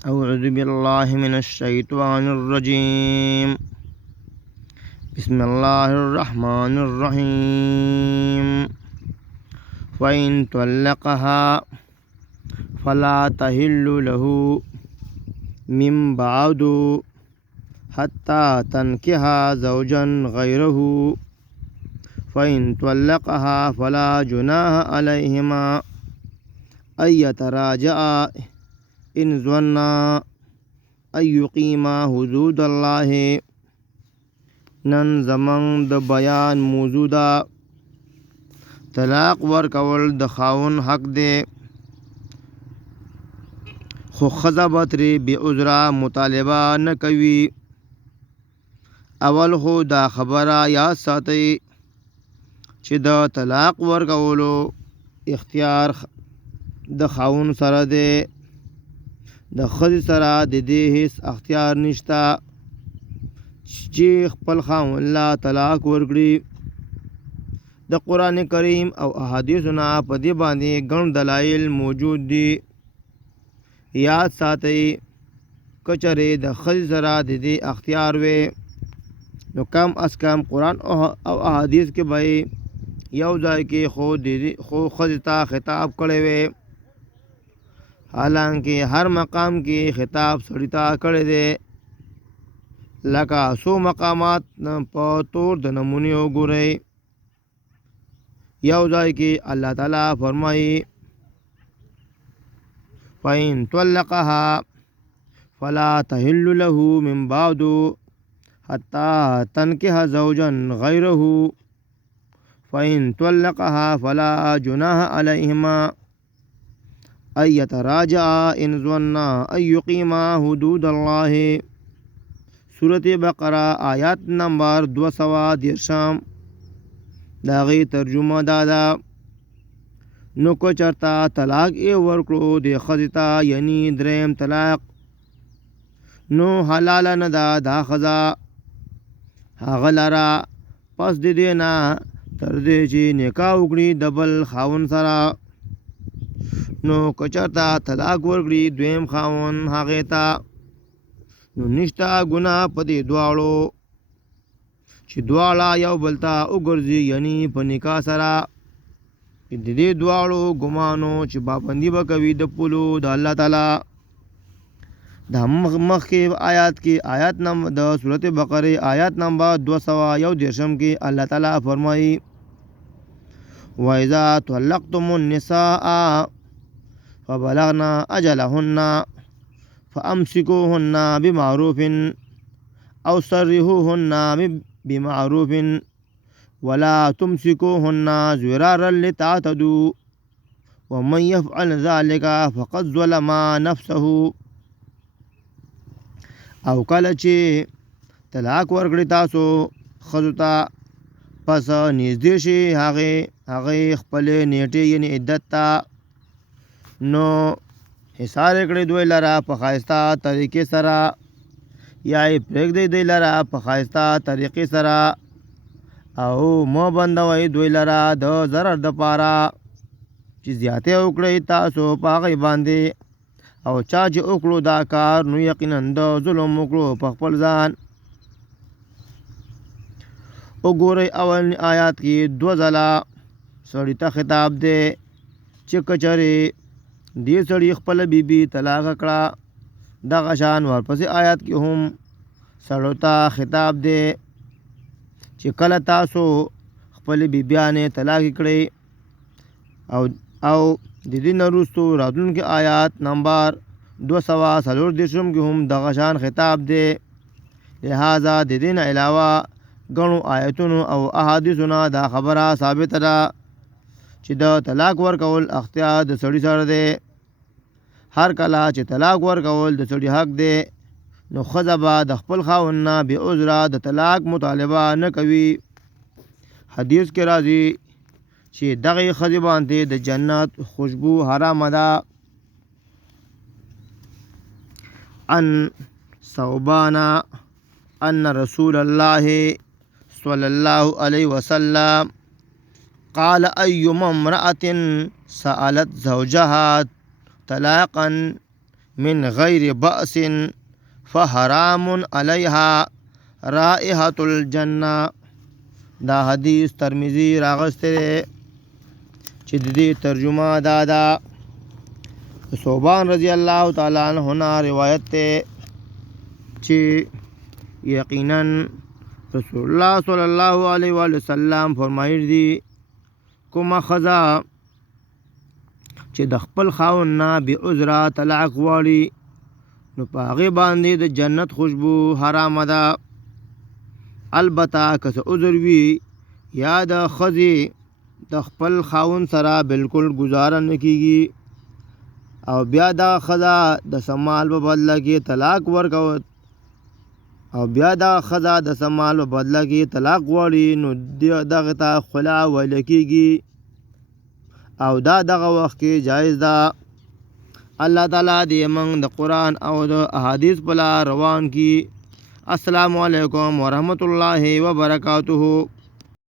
أعوذ بالله من الشيطان الرجيم. بسم الله الرحمن الرحيم. وإن طلقها فلا تحل له من بعد حتى تنكح زوجا غيره. فإن طلقها فلا جناح عليهما أن يتراجعا إن ظنا أن يقيما حدود الله. نن زمن د بیان موضوع ده. طلاق ورکول د خاوند حق دی، خو ښځه به ترې بې عذره مطالبه نه کوي. اول خو دا خبره یاد ساتئ چې د طلاق ورکولو اختیار د خاوند سره دی. د ښځې سره د دې هیڅ اختیار نشته چې خپل خاوند لا طلاق ورکړي. د قرآن کریم او احادیثو نه په دې باندې ګڼ دلایل موجود دي. یاد ساتئ که چېرې د ښځې سره د دې اختیار وي نو کم از کم قرآن او احادیث کې به یو ځای کې خو ښځې ته خطاب کړی وي. حالانکه هر مقام کې خطاب سړي ته کړی دی. لکه څو مقامات په طور د نمونې وګورئ. یو ځای کې الله تعالی فرمایي فإن طلقها فلا تحل له من بعد حتى تنكح زوجا غيره. فإن طلقها فلا جناح عليهما أن يتراجعا إن ظنا أن يقيما حدود الله. سورة بقرہ آیات نمبر 213. داغی ترجمه دادا نو که چرته طلاق یې ورکړو د ښځې ته یعنی دریم طلاق، نو حلاله نه ده دا ښځه هغه لره پس د دې نه تر دې چې نکاح وکړي د بل خاوند سره. نو که چېرته طلاق ورکړي دویم خاوند هغې ته، نو نشته ګناه په دې دواړو چې دواړه یو بل ته وګرځي یعنی په نکاح سره. د دې دواړو ګمانو چې پابندي به کوي د پولو د الله تعالی. د مخکې آیات کې آیات نمبر د سورت بقره آیات نمبر 213 کې الله تعالی فرمایي وَإِذَا طَلَّقْتُمُ النِّسَاءَ فَبَلَغْنَ أَجَلَهُنَّ فَأَمْسِكُوهُنَّ بِمَعْرُوفٍ أَوْ سَرِّحُوهُنَّ بِمَعْرُوفٍ وَلَا تُمْسِكُوهُنَّ ضِرَارًا لِتَعْتَدُوا وَمَنْ يَفْعَلْ ذَلِكَ فَقَدْ ظَلَمَ نَفْسَهُ. او کله چې طلاق ورکړي تاسو ښځو ته، پس نږدې شي هغې خپلې نیټې یعنې عدت ته، نو حصار یې کړئ دوی لره په ښایسته طریقې سره، یا یې پرېږدئ دوی لره په ښایسته طریقې سره، او مه بندوئ دوی لره د ضرر دپاره چې زیاتې وکړئ تاسو په هغې باندې. او چا چې وکړو دا کار نو یقینا د ظلم وکړو په خپل ځان. وګورئ اولني آیات کې 2 ځله سړي ته خطاب دی چې که چېرې دې سړي خپله بیبي طلاق کړه. دغه شان ورپسې آیات کې هم سړو ته خطاب دی چې کله تاسو خپلې بیبیانې طلاق کړئ. او د دې نه وروستو راتلونکي آیات نمبر 234 کې هم دغه شان خطاب دی. لہذا د دې نه علاوه ګڼو آیتونو او احادیثو نه دا خبره ثابته ده چې د طلاق ورکول اختیار د سړي سره دی. هر کله چې طلاق ورکول د سړي حق دی، نو ښځه به د خپل خاوند نه بې عذره د طلاق مطالبه نه کوي. حدیث کې راځي چې دغه ښځې باندې د جنت خوشبو حرامه ده. عن ثوبان أن رسول الله صلى الله عليه وسلم قال أيما امرأة سألت زوجها طلاقا من غیر بأس فحرام علیها رائحة الجنه. دا حدیث ترمذی راغسته دی چې د دې ترجمه دا ده. صوبان رضی الله تعالی عنہ نه روایت ته چې یقینا رسول الله صلی الله علیه و وسلم فرمایلی دي کومه ښځه چې د خپل خاوند نه بې عذره طلاق غواړي نو په هغې باندې د جنت خوشبو حرامه ده. البته که څه عذر وي یا د ښځې د خپل خاوند سره بلکل گزاره نه کیږي او بیا دغه ښځه د سمال په بدله کې طلاق ورکوي او بیا دغه ښځه د سمال په بدله کې طلاق غواړي نو دغه ته خلع ویل کیږي او دا دغه وخت کې جایز ده. الله تعالی دې موږ د قرآن او د احادیث په لار روان کړي. السلام علیکم ورحمۃ اللہ وبرکاتہ.